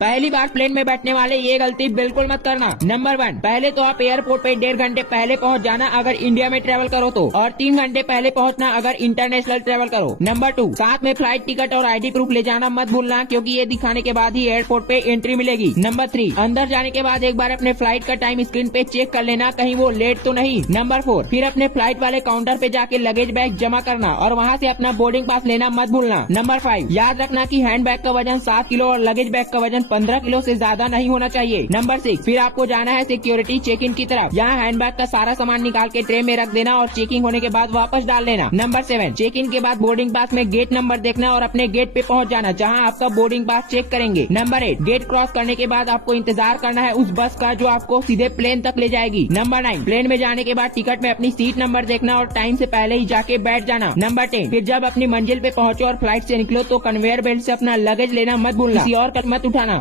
पहली बार प्लेन में बैठने वाले ये गलती बिल्कुल मत करना। नंबर 1, पहले तो आप एयरपोर्ट पे 1.5 घंटे पहले पहुंच जाना अगर इंडिया में ट्रेवल करो तो, और 3 घंटे पहले पहुंचना अगर इंटरनेशनल ट्रेवल करो। नंबर 2, साथ में फ्लाइट टिकट और आईडी प्रूफ ले जाना मत भूलना, क्योंकि ये दिखाने के बाद ही एयरपोर्ट पे एंट्री मिलेगी। नंबर 3, अंदर जाने के बाद एक बार अपने फ्लाइट का टाइम स्क्रीन पे चेक कर लेना, कहीं वो लेट तो नहीं। नंबर 4, फिर अपने फ्लाइट वाले काउंटर पे जाके लगेज बैग जमा करना और वहाँ से अपना बोर्डिंग पास लेना मत भूलना। नंबर 5, याद रखना कि हैंड बैग का वजन 7 किलो और लगेज बैग का वजन 15 किलो से ज्यादा नहीं होना चाहिए। नंबर 6, फिर आपको जाना है सिक्योरिटी चेक इन की तरफ। यहाँ हैंडबैग का सारा सामान निकाल के ट्रे में रख देना और चेकिंग होने के बाद वापस डाल लेना। नंबर 7, चेक इन के बाद बोर्डिंग पास में गेट नंबर देखना और अपने गेट पे पहुँच जाना जहाँ आपका बोर्डिंग पास चेक करेंगे। नंबर 8, गेट क्रॉस करने के बाद आपको इंतजार करना है उस बस का जो आपको सीधे प्लेन तक ले जाएगी। नंबर 9, प्लेन में जाने के बाद टिकट में अपनी सीट नंबर देखना और टाइम से पहले ही जाके बैठ जाना। नंबर 10, फिर जब अपनी मंजिल पे पहुँचो और फ्लाइट से निकलो तो कन्वेयर बेल्ट से अपना लगेज लेना मत भूलना, किसी और का मत उठाना।